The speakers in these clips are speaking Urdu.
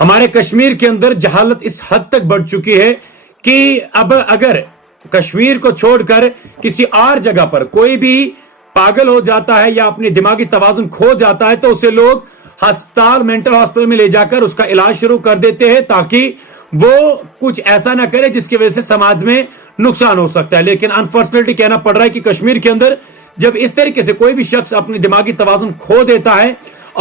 ہمارے کشمیر کے اندر جہالت اس حد تک بڑھ چکی ہے کہ اب اگر کشمیر کو چھوڑ کر کسی اور جگہ پر کوئی بھی پاگل ہو جاتا ہے یا اپنی دماغی توازن کھو جاتا ہے تو اسے لوگ ہسپتال مینٹل ہاسپٹل میں لے جا کر اس کا علاج شروع کر دیتے ہیں تاکہ وہ کچھ ایسا نہ کرے جس کی وجہ سے سماج میں نقصان ہو سکتا ہے. لیکن انفارچونیٹلی کہنا پڑ رہا ہے کہ کشمیر کے اندر جب اس طریقے سے کوئی بھی شخص اپنی دماغی توازن کھو دیتا ہے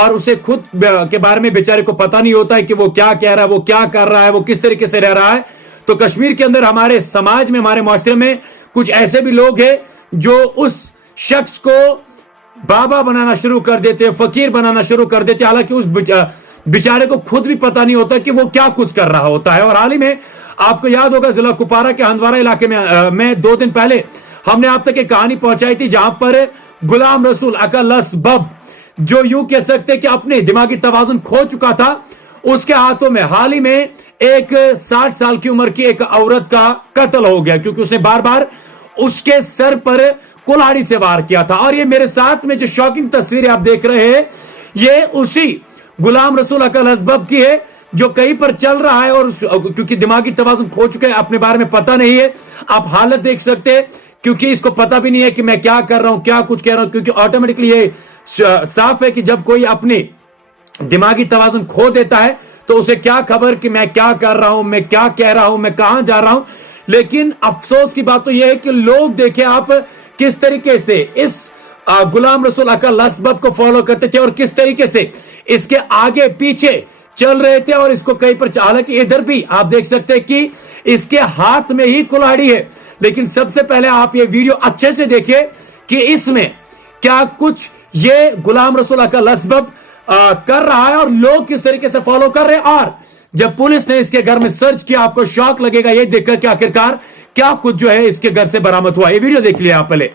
اور اسے خود کے بارے میں بیچارے کو پتہ نہیں ہوتا ہے کہ وہ کیا کہہ رہا ہے, وہ کیا کر رہا ہے, وہ کس طریقے سے رہ رہا ہے, تو کشمیر کے اندر ہمارے سماج میں, ہمارے معاشرے میں کچھ ایسے بھی لوگ ہیں جو اس شخص کو بابا بنانا شروع کر دیتے ہیں, فقیر بنانا شروع کر دیتے ہیں, حالانکہ اس بیچارے کو خود بھی پتہ نہیں ہوتا کہ وہ کیا کچھ کر رہا ہوتا ہے. اور حال ہی میں آپ کو یاد ہوگا ضلع کپوارہ کے ہندوارہ علاقے میں 2 دن پہلے ہم نے آپ تک ایک کہانی پہنچائی تھی جہاں پر غلام رسول عقل اسباب جو یوں کہہ سکتے کہ اپنے دماغی توازن کھو چکا تھا, اس کے ہاتھوں میں حال ہی میں ایک 60 سال کی عمر کی ایک عورت کا قتل ہو گیا کیونکہ اس نے بار بار اس کے سر پر کلہاڑی سے وار کیا تھا. اور یہ میرے ساتھ میں جو شاکنگ تصویریں آپ دیکھ رہے ہیں یہ اسی غلام رسول عقل اسباب کی ہے جو کہیں پر چل رہا ہے اور کیونکہ دماغی توازن کھو چکے ہیں, اپنے بارے میں پتہ نہیں ہے. آپ حالت دیکھ سکتے ہیں کیونکہ اس کو پتہ بھی نہیں ہے کہ میں کیا کر رہا ہوں, کیا کچھ کہہ رہا ہوں, کیونکہ آٹومیٹکلی یہ صاف ہے کہ جب کوئی اپنی دماغی توازن کھو دیتا ہے تو اسے کیا خبر کہ میں کیا کر رہا ہوں, میں کیا کہہ رہا ہوں, میں کہاں جا رہا ہوں. لیکن افسوس کی بات تو یہ ہے کہ لوگ دیکھیں آپ کس طریقے سے اس غلام رسول عقل اسباب کو فالو کرتے تھے اور کس طریقے سے اس کے آگے پیچھے چل رہے تھے اور اس کو کہیں پر, حالانکہ ادھر بھی آپ دیکھ سکتے ہیں کہ اس کے ہاتھ میں ہی کلہاڑی ہے. لیکن سب سے پہلے آپ یہ ویڈیو اچھے سے دیکھیں کہ اس میں کیا کچھ یہ غلام رسول عقل اسباب کر رہا ہے اور لوگ کس طریقے سے فالو کر رہے ہیں. اور جب پولیس نے اس کے گھر میں سرچ کیا آپ کو شوق لگے گا یہ دیکھ کر کہ آخرکار کیا کچھ جو ہے اس کے گھر سے برآمد ہوا. یہ ویڈیو دیکھ لیا آپ پہلے.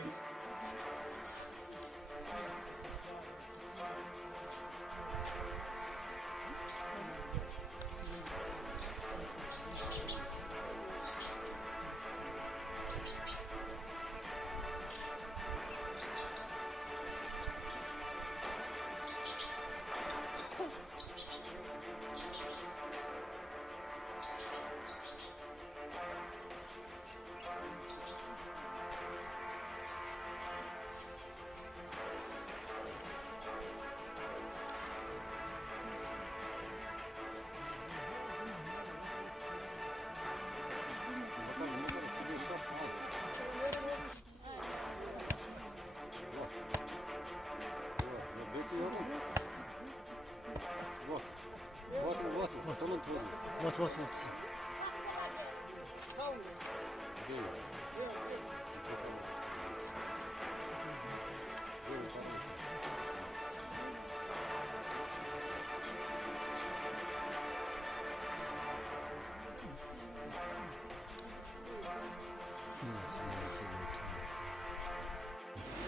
Вот.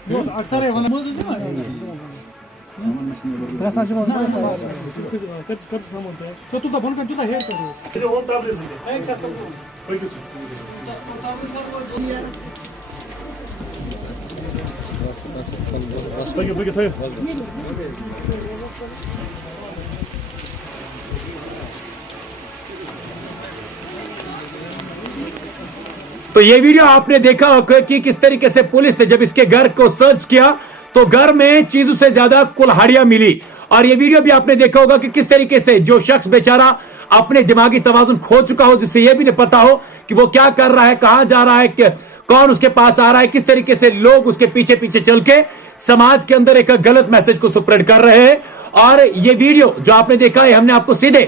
Boss, Aksaray'a bana mı değil mi? Трасачи можно трасачи. Как самому да? Что туда бон как туда хер кадешь? Это он там лезет. А как так? Пойди. Пойди. تو یہ ویڈیو آپ نے دیکھا ہوگا کہ کس طریقے سے پولیس نے جب اس کے گھر کو سرچ کیا تو گھر میں چیزوں سے زیادہ کلہاڑیاں ملی. اور یہ ویڈیو بھی آپ نے دیکھا ہوگا کہ کس طریقے سے جو شخص بیچارہ اپنے دماغی توازن کھو چکا ہو, جس سے یہ بھی نہیں پتا ہو کہ وہ کیا کر رہا ہے, کہاں جا رہا ہے, کون اس کے پاس آ رہا ہے, کس طریقے سے لوگ اس کے پیچھے پیچھے چل کے سماج کے اندر ایک غلط میسج کو سپریڈ کر رہے ہیں. اور یہ ویڈیو جو آپ نے دیکھا ہے ہم نے آپ کو سیدھے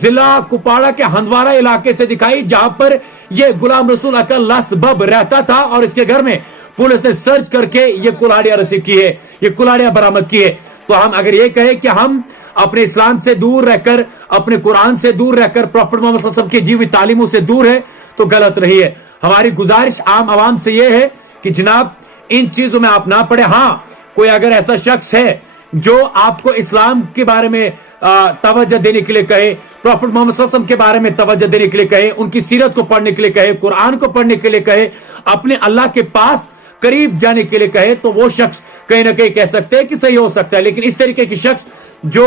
ضلع کپواڑہ کے ہندوارہ علاقے سے دکھائی جہاں پر یہ غلام رسول عقل اسباب رہتا تھا اور اس کے گھر میں پولیس نے سرچ کر کے یہ کلہاڑیاں ریسیو کی ہے, یہ کلہاڑیاں برآمد کی ہے. تو ہم اگر یہ کہیں کہ ہم اپنے اسلام سے دور رہ کر, اپنے قرآن سے دور رہ کر, پروفٹ محمد صلی اللہ علیہ وسلم کی دی ہوئی تعلیموں سے دور ہے تو غلط نہیں ہے. ہماری گزارش عام عوام سے یہ ہے کہ جناب ان چیزوں میں آپ نہ پڑے. ہاں کوئی اگر ایسا شخص ہے جو آپ کو اسلام کے بارے میں توجہ دینے کے لیے کہے, پروفٹ محمد صلی اللہ علیہ وسلم کے بارے میں توجہ دینے کے لیے کہے, ان کی سیرت کو پڑھنے کے لیے کہے, قرآن کو پڑھنے کے لیے کہے, اپنے اللہ کے پاس قریب جانے کے لیے کہے, تو وہ شخص کہیں نہ کہیں کہہ سکتے ہیں کہ صحیح ہو سکتا ہے. لیکن اس طریقے کی شخص جو